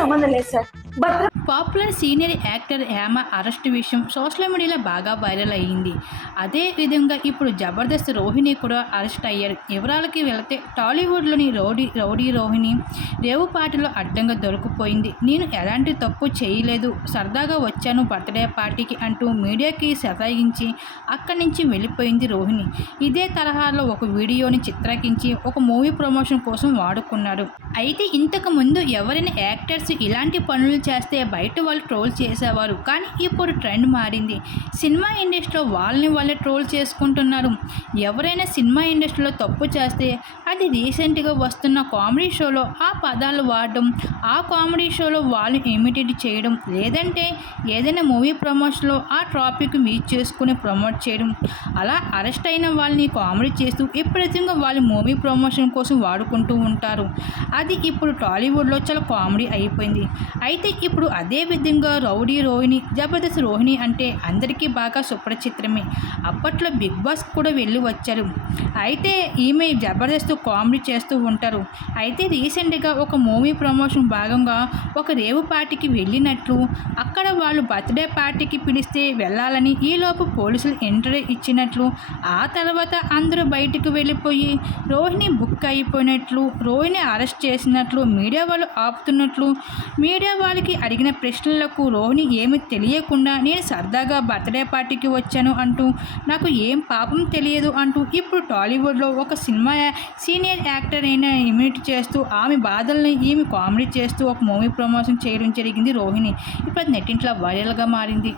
సంబంధం లేదు సార్. భద్ర popular senior actor Hema arrest విషయం సోషల్ మీడియాలో బాగా వైరల్ అయ్యింది. అదే విధంగా ఇప్పుడు జబర్దస్త్ రోహిణి కూడా అరెస్ట్ అయ్యారు. వివరాలకి వెళితే టాలీవుడ్లోని రౌడీ రౌడీ రోహిణి రేవు పార్టీలో అడ్డంగా దొరికిపోయింది. నేను ఎలాంటి తప్పు చేయలేదు. సరదాగా వచ్చాను బర్త్డే పార్టీకి అంటూ మీడియాకి సతాయించి అక్కడి నుంచి వెళ్ళిపోయింది రోహిణి. ఇదే తరహాలో ఒక వీడియోని చిత్రీకరించి ఒక మూవీ ప్రమోషన్ కోసం వాడుకున్నాడు అయితే ఇంతకు ముందు ఎవరైనా యాక్టర్స్ ఇలాంటి పనులు చేస్తే బయట వాళ్ళు ట్రోల్ చేసేవారు. కానీ ఇప్పుడు ట్రెండ్ మారింది. సినిమా ఇండస్ట్రీలో వాళ్ళని వాళ్ళే ట్రోల్ చేసుకుంటున్నారు. ఎవరైనా సినిమా ఇండస్ట్రీలో తప్పు చేస్తే అది రీసెంట్గా వస్తున్న కామెడీ షోలో ఆ పదాలు వాడడం ఆ కామెడీ షోలో వాళ్ళు ఇమిటేట్ చేయడం లేదంటే ఏదైనా మూవీ ప్రమోషన్లో ఆ టాపిక్ మీట్ చేసుకుని ప్రమోట్ చేయడం. అలా అరెస్ట్ అయిన వాళ్ళని కామెడీ చేస్తూ విపరీతంగా వాళ్ళు మూవీ ప్రమోషన్ కోసం వాడుకుంటూ ఉంటారు. అది ఇప్పుడు టాలీవుడ్లో చాలా కామెడీ అయిపోయింది. అయితే ఇప్పుడు అదే విధంగా రౌడీ రోహిణి జబర్దస్త్ రోహిణి అంటే అందరికీ బాగా సుప్రచిత్రమే అప్పట్లో బిగ్ బాస్ కూడా వెళ్ళి వచ్చారు. అయితే ఈమె జబర్దస్త్ కామెడీ చేస్తూ ఉంటారు. అయితే రీసెంట్గా ఒక మూవీ ప్రమోషన్ భాగంగా ఒక రేవు పార్టీకి వెళ్ళినట్లు అక్కడ వాళ్ళు బర్త్డే పార్టీకి పిలిస్తే వెళ్ళాలని ఈలోపు పోలీసులు ఎంట్రీ ఇచ్చినట్లు ఆ తర్వాత అందరూ బయటకు వెళ్ళిపోయి రోహిణి బుక్ అయిపోయినట్లు రోహిణి అరెస్ట్ చేసినట్లు మీడియా వాళ్ళు ఆపుతున్నట్లు మీడియా వాళ్ళకి అడిగిన ప్రశ్నలకు రోహిణి ఏమి తెలియకుండా నేను సరదాగా బర్త్డే పార్టీకి వచ్చాను అంటూ నాకు ఏం పాపం తెలియదు అంటూ ఇప్పుడు టాలీవుడ్లో ఒక సినిమా సీనియర్ యాక్టర్ అయిన ఇమ్యూనిట్ చేస్తూ ఆమె బాధల్ని ఈమె కామెడీ చేస్తూ ఒక మూవీ ప్రమోషన్ చేయడం జరిగింది రోహిణి. ఇప్పుడు నెట్టింట్లో వైరల్గా మారింది.